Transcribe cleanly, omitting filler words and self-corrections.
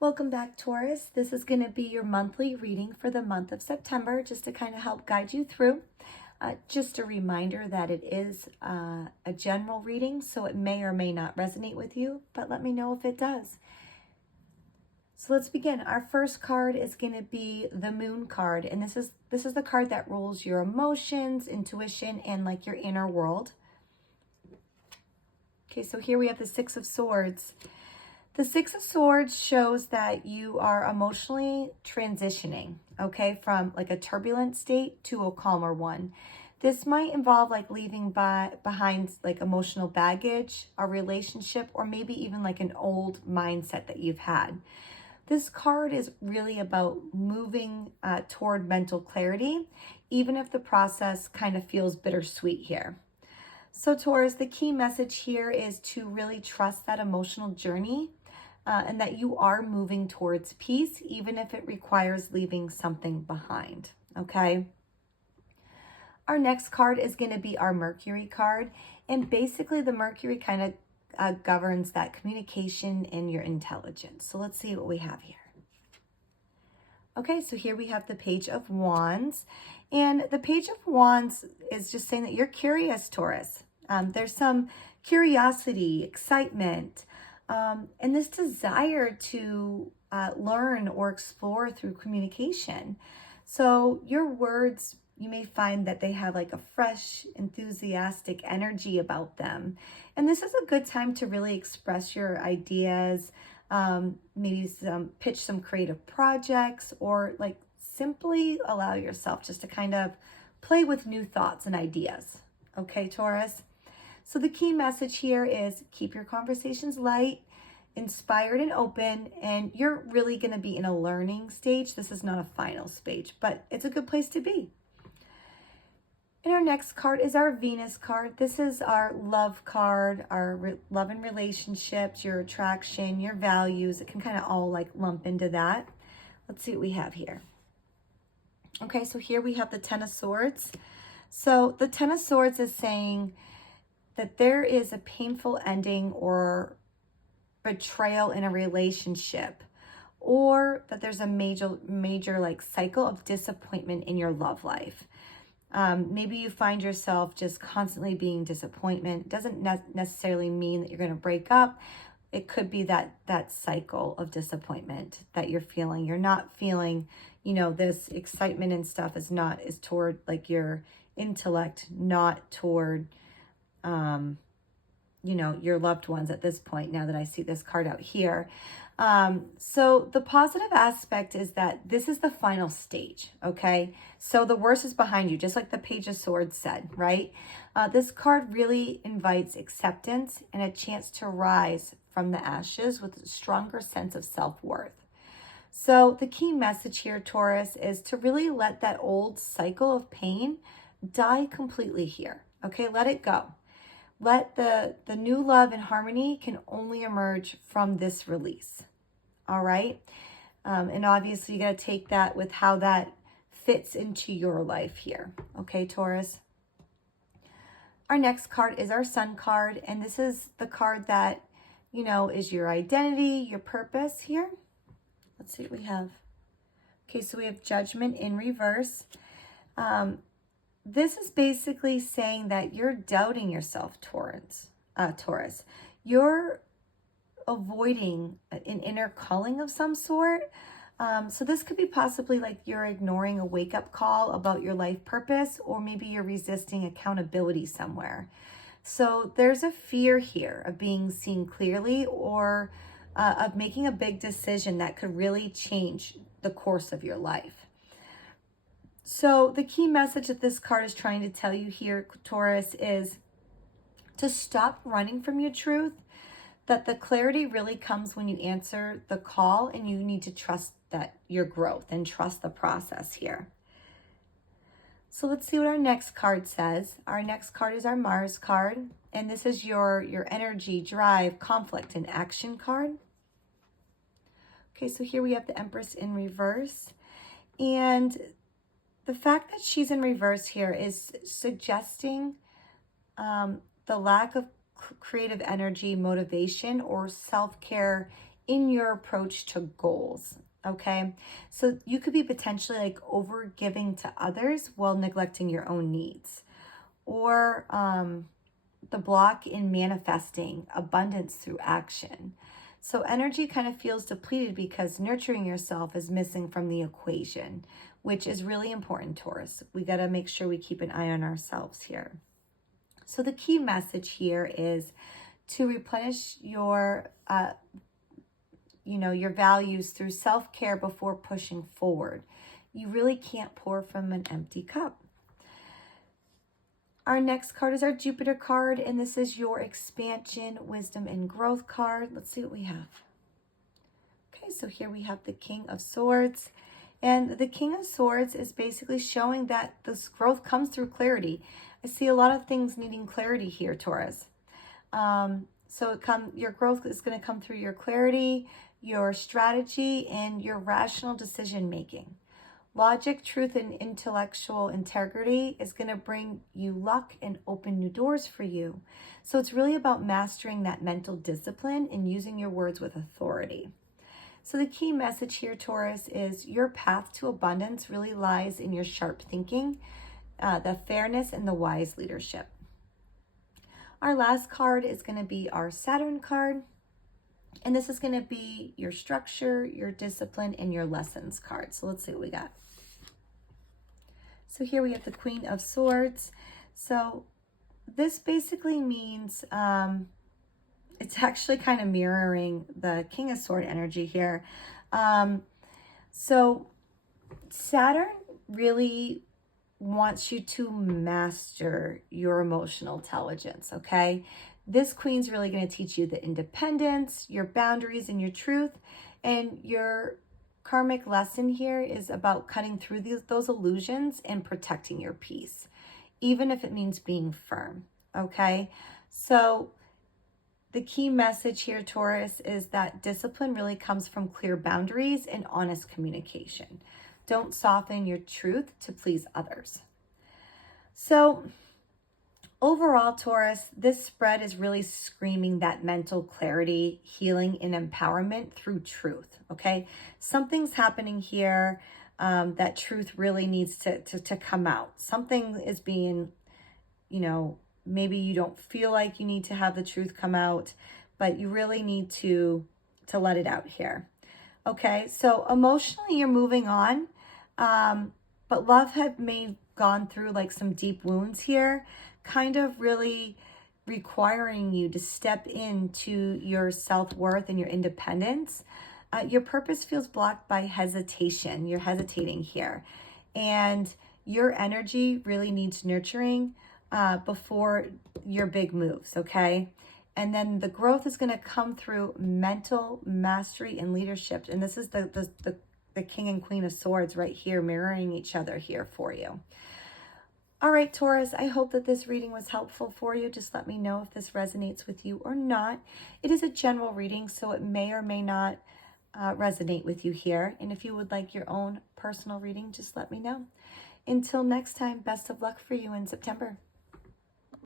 Welcome back, Taurus. This is going to be your monthly reading for the month of September, just to kind of help guide you through. Just a reminder that it is a general reading, so it may or may not resonate with you, but let me know if it does. So let's begin. Our first card is going to be the Moon card, and this is the card that rules your emotions, intuition, and like your inner world. Okay, so here we have the Six of Swords. The Six of Swords shows that you are emotionally transitioning, okay, from like a turbulent state to a calmer one. This might involve like leaving behind like emotional baggage, a relationship, or maybe even like an old mindset that you've had. This card is really about moving toward mental clarity, even if the process kind of feels bittersweet here. So Taurus, the key message here is to really trust that emotional journey and that you are moving towards peace, even if it requires leaving something behind, okay? Our next card is going to be our Mercury card. And basically the Mercury kind of governs that communication and your intelligence. So let's see what we have here. Okay, so here we have the Page of Wands. And the Page of Wands is just saying that you're curious, Taurus. There's some curiosity, excitement, and this desire to learn or explore through communication. So your words, you may find that they have like a fresh, enthusiastic energy about them. And this is a good time to really express your ideas, maybe pitch some creative projects, or like simply allow yourself just to kind of play with new thoughts and ideas. Okay, Taurus? So the key message here is keep your conversations light, inspired, and open, and you're really going to be in a learning stage. This is not a final stage, but it's a good place to be. And our next card is our Venus card. This is our love card, our love and relationships, your attraction, your values. It can kind of all like lump into that. Let's see what we have here. Okay, so here we have the Ten of Swords. So the Ten of Swords is saying that there is a painful ending or betrayal in a relationship, or that there's a major like cycle of disappointment in your love life. Maybe you find yourself just constantly being disappointment. Doesn't necessarily mean that you're going to break up. It could be that cycle of disappointment that you're feeling. You're not feeling, this excitement and stuff is toward like your intellect, not toward your loved ones at this point, now that I see this card out here. So the positive aspect is that this is the final stage, okay? So the worst is behind you, just like the Page of Swords said, right? This card really invites acceptance and a chance to rise from the ashes with a stronger sense of self-worth. So the key message here, Taurus, is to really let that old cycle of pain die completely here, okay? Let it go. Let the new love and harmony can only emerge from this release. All right. And obviously you got to take that with how that fits into your life here. Okay, Taurus. Our next card is our Sun card. And this is the card that, is your identity, your purpose here. Let's see what we have. Okay, so we have Judgment in reverse. This is basically saying that you're doubting yourself, Taurus. You're avoiding an inner calling of some sort. So this could be possibly like you're ignoring a wake-up call about your life purpose, or maybe you're resisting accountability somewhere. So there's a fear here of being seen clearly, or of making a big decision that could really change the course of your life. So the key message that this card is trying to tell you here, Taurus, is to stop running from your truth, that the clarity really comes when you answer the call, and you need to trust that your growth and trust the process here. So let's see what our next card says. Our next card is our Mars card, and this is your energy, drive, conflict, and action card. Okay, so here we have the Empress in reverse, and the fact that she's in reverse here is suggesting the lack of creative energy, motivation, or self-care in your approach to goals. Okay, so you could be potentially like over giving to others while neglecting your own needs, or the block in manifesting abundance through action. So energy kind of feels depleted because nurturing yourself is missing from the equation, which is really important, Taurus. We got to make sure we keep an eye on ourselves here. So the key message here is to replenish your your values through self-care before pushing forward. You really can't pour from an empty cup. Our next card is our Jupiter card, and this is your expansion, wisdom, and growth card. Let's see what we have. Okay, so here we have the King of Swords. And the King of Swords is basically showing that this growth comes through clarity. I see a lot of things needing clarity here, Taurus. Your growth is going to come through your clarity, your strategy, and your rational decision making. Logic, truth, and intellectual integrity is going to bring you luck and open new doors for you. So it's really about mastering that mental discipline and using your words with authority. So the key message here, Taurus, is your path to abundance really lies in your sharp thinking, the fairness, and the wise leadership. Our last card is going to be our Saturn card. And this is going to be your structure, your discipline, and your lessons card. So let's see what we got. So here we have the Queen of Swords. So this basically means it's actually kind of mirroring the King of Sword energy here. So Saturn really wants you to master your emotional intelligence, okay? This Queen's really going to teach you the independence, your boundaries, and your truth. And your karmic lesson here is about cutting through those illusions and protecting your peace, even if it means being firm, okay? So the key message here, Taurus, is that discipline really comes from clear boundaries and honest communication. Don't soften your truth to please others. So overall, Taurus, this spread is really screaming that mental clarity, healing, and empowerment through truth, okay? Something's happening here that truth really needs to come out. Something is being, maybe you don't feel like you need to have the truth come out, but you really need to let it out here, okay? So emotionally, you're moving on, but love may gone through like some deep wounds here, kind of really requiring you to step into your self-worth and your independence. Your purpose feels blocked by hesitation. You're hesitating here. And your energy really needs nurturing before your big moves, okay? And then the growth is going to come through mental mastery and leadership. And this is the King and Queen of Swords right here, mirroring each other here for you. All right, Taurus, I hope that this reading was helpful for you. Just let me know if this resonates with you or not. It is a general reading, so it may or may not resonate with you here. And if you would like your own personal reading, just let me know. Until next time, best of luck for you in September.